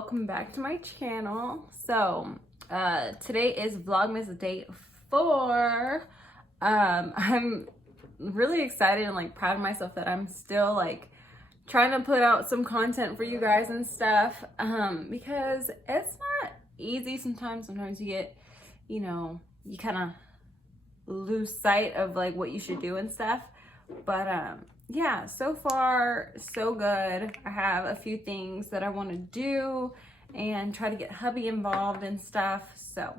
welcome back to my channel. So today is Vlogmas day 4. I'm really excited and like proud of myself that I'm still like trying to put out some content for you guys and stuff, because it's not easy sometimes. You get, you kind of lose sight of like what you should do and stuff, but yeah, so far so good. I have a few things that I want to do and try to get hubby involved and stuff. So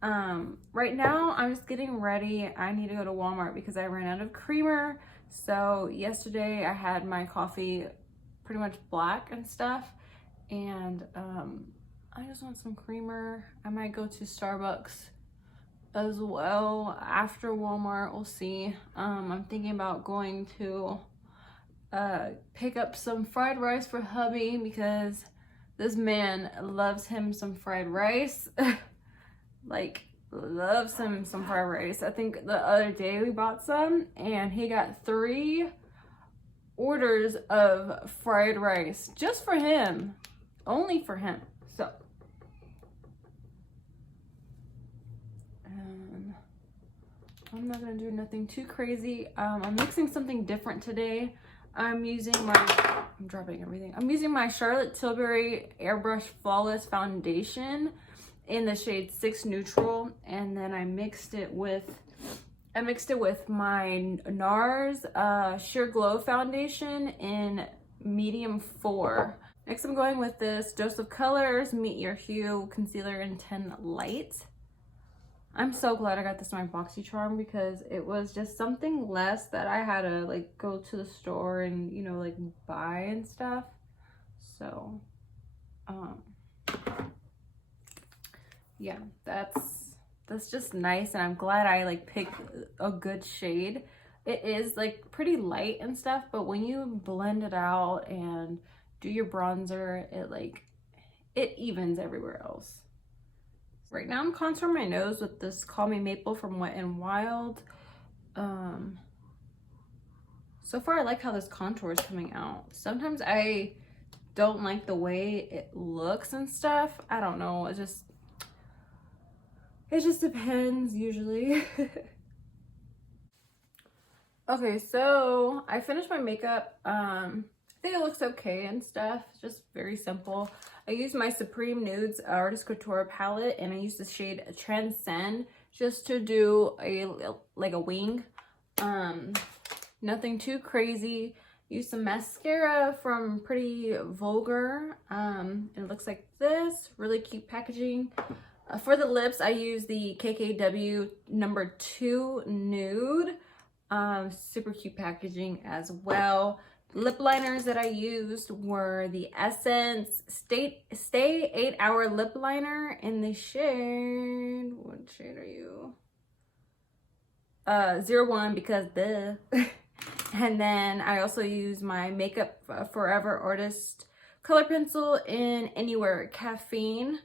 right now I'm just getting ready. I need to go to Walmart because I ran out of creamer. So yesterday I had my coffee pretty much black and stuff, and I just want some creamer. I might go to Starbucks as well after Walmart. We'll see. I'm thinking about going to pick up some fried rice for hubby because this man loves him some fried rice. Like, loves him some fried rice. I think the other day we bought some and he got 3 orders of fried rice just for him, only for him. So I'm not gonna do nothing too crazy. I'm mixing something different today. I'm using my Charlotte Tilbury Airbrush Flawless Foundation in the shade 6 Neutral, and then I mixed it with my NARS Sheer Glow Foundation in medium 4. Next, I'm going with this Dose of Colors Meet Your Hue Concealer in 10 Light. I'm so glad I got this in my BoxyCharm because it was just something less that I had to like go to the store and like buy and stuff. So yeah, that's just nice, and I'm glad I like picked a good shade. It is like pretty light and stuff, but when you blend it out and do your bronzer, it evens everywhere else. Right now I'm contouring my nose with this Call Me Maple from Wet n Wild. So far I like how this contour is coming out. Sometimes I don't like the way it looks and stuff. I don't know, it just depends usually. Okay, so I finished my makeup. I think it looks okay and stuff. It's just very simple. I used my Supreme Nudes Artist Couture palette, and I used the shade Transcend just to do a wing. Nothing too crazy. Used some mascara from Pretty Vulgar. It looks like this. Really cute packaging. For the lips, I used the KKW No. 2 Nude. Super cute packaging as well. Lip liners that I used were the Essence Stay 8 Hour Lip Liner in the shade, what shade are you? 01, because duh. And then I also used my Makeup Forever Artist color pencil in Anywhere Caffeine.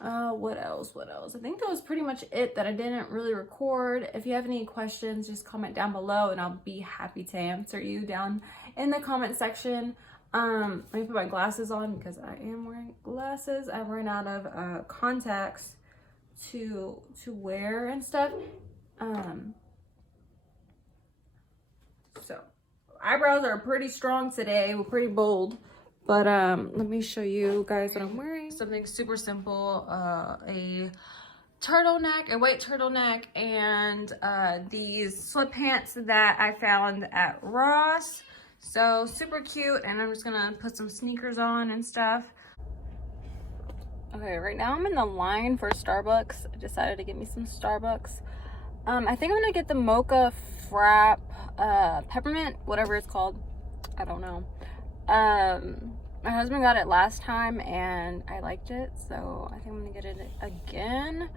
What else? I think that was pretty much it that I didn't really record. If you have any questions, just comment down below and I'll be happy to answer you down in the comment section. Let me put my glasses on because I am wearing glasses. I've run out of contacts to wear and stuff. So eyebrows are pretty strong today. We're pretty bold. But let me show you guys what I'm wearing. Something super simple, a turtleneck, a white turtleneck, and these sweatpants that I found at Ross. So super cute, and I'm just gonna put some sneakers on and stuff. Okay, right now I'm in the line for Starbucks. I decided to get me some Starbucks. I think I'm gonna get the Mocha Frap Peppermint, whatever it's called. I don't know. My husband got it last time and I liked it, so I think I'm gonna get it again.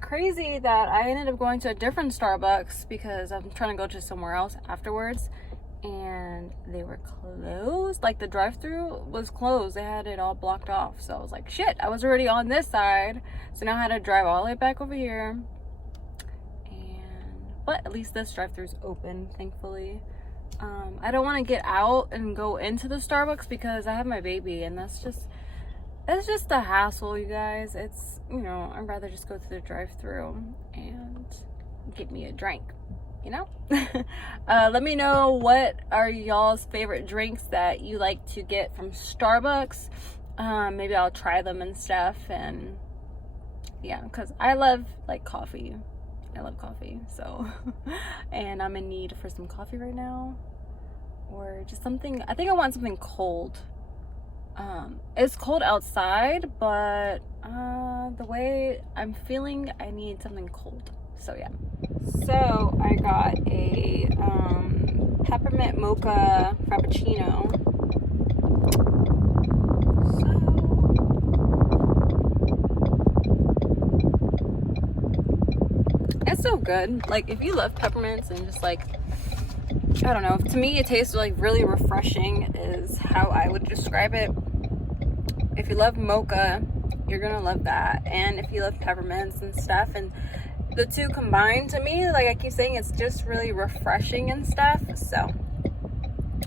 Crazy that I ended up going to a different Starbucks because I'm trying to go to somewhere else afterwards, and they were closed. Like, the drive-through was closed. They had it all blocked off. So I was like, shit, I was already on this side, so now I had to drive all the way back over here. But at least this drive-through is open, thankfully. I don't want to get out and go into the Starbucks because I have my baby, and that's just it's just a hassle, you guys. It's, you know, I'd rather just go to the drive-thru and get me a drink, you know. Let me know, what are y'all's favorite drinks that you like to get from Starbucks. Maybe I'll try them and stuff. And yeah, because I love like coffee. I love coffee, so and I'm in need for some coffee right now, or just something. I think I want something cold. It's cold outside, but the way I'm feeling, I need something cold. So yeah. So I got a peppermint mocha frappuccino. It's so good. Like, if you love peppermints and just like, I don't know, to me it tastes like really refreshing is how I would describe it. If you love mocha, you're gonna love that. And if you love peppermints and stuff, and the two combined, to me, like I keep saying, it's just really refreshing and stuff. So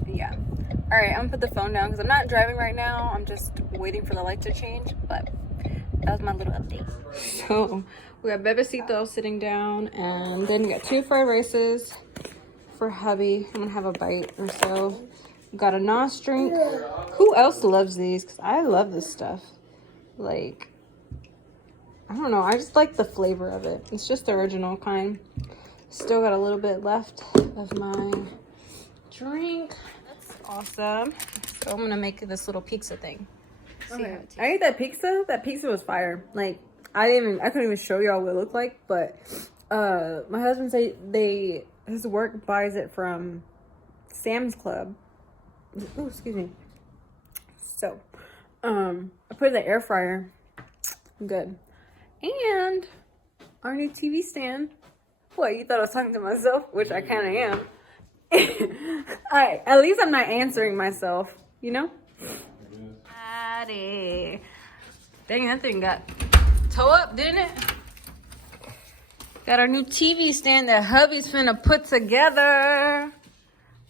yeah. All right, I'm gonna put the phone down because I'm not driving right now. I'm just waiting for the light to change, but that was my little update. So we got Bebecito sitting down, and then we got 2 fried rices for hubby. I'm gonna have a bite or so. We got a NOS drink. Who else loves these? Because I love this stuff. Like, I don't know, I just like the flavor of it. It's just the original kind. Still got a little bit left of my drink. That's awesome. So I'm gonna make this little pizza thing. Okay. I ate that pizza. That pizza was fire. Like, I couldn't even show y'all what it looked like, but my husband said his work buys it from Sam's Club. Oh, excuse me. So I put it in the air fryer. Good. And our new TV stand. What, you thought I was talking to myself? Which I kind of am. Alright, at least I'm not answering myself, you know? Daddy. Dang, that thing got toe up, didn't it? Got our new TV stand that hubby's finna put together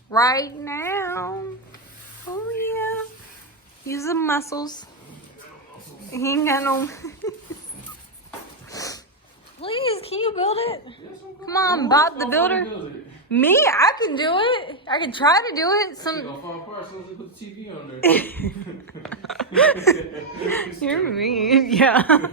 right now. Oh yeah. Use the muscles. He ain't got no. Please, can you build it? Come on, Bob the Builder. Me? I can do it. I can try to do it. Put the TV on there. You're mean. Yeah.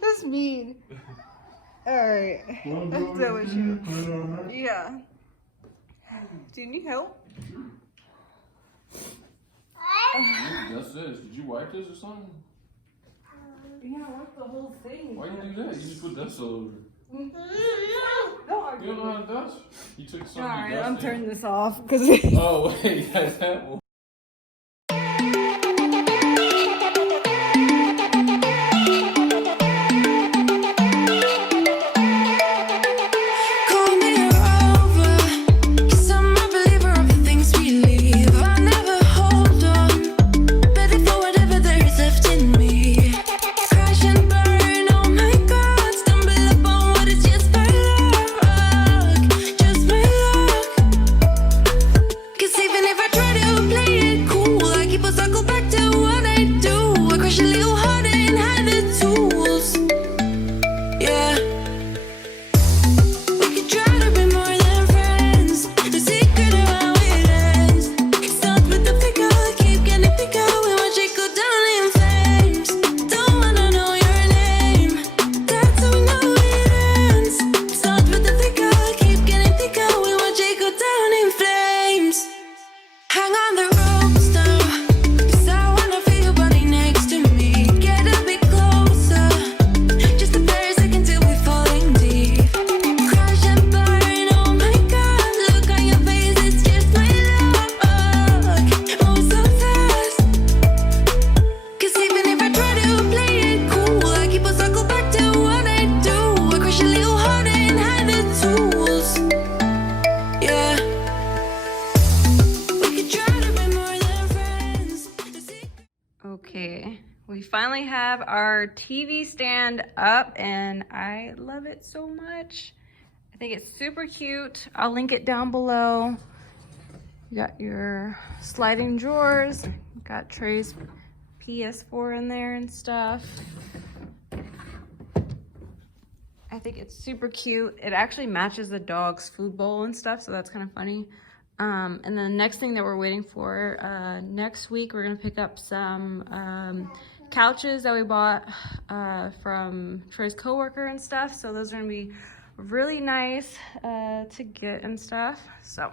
That's mean. Alright. I'm done with you. Yeah. Do you need help? That's this. Did you wipe this or something? Yeah, I wipe the whole thing. Why you do that? You just put dust all over it. No, You don't know how to dust? You took some. Alright, I'm turning this off because. Oh wait, that's that one. Even if I try to play have our TV stand up and I love it so much. I think it's super cute. I'll link it down below. You got your sliding drawers. Got Trey's PS4 in there and stuff. I think it's super cute. It actually matches the dog's food bowl and stuff, so that's kind of funny. And then the next thing that we're waiting for, next week we're gonna pick up some couches that we bought from Trey's coworker and stuff. So those are gonna be really nice to get and stuff. So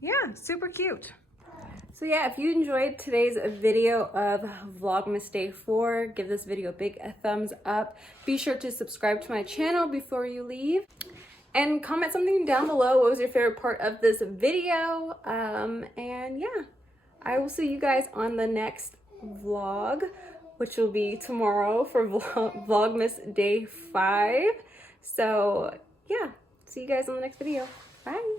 yeah, super cute. So yeah, if you enjoyed today's video of Vlogmas Day 4, give this video a big thumbs up. Be sure to subscribe to my channel before you leave. And comment something down below. What was your favorite part of this video? And yeah, I will see you guys on the next vlog, which will be tomorrow for Vlogmas Day 5. So yeah, see you guys on the next video. Bye.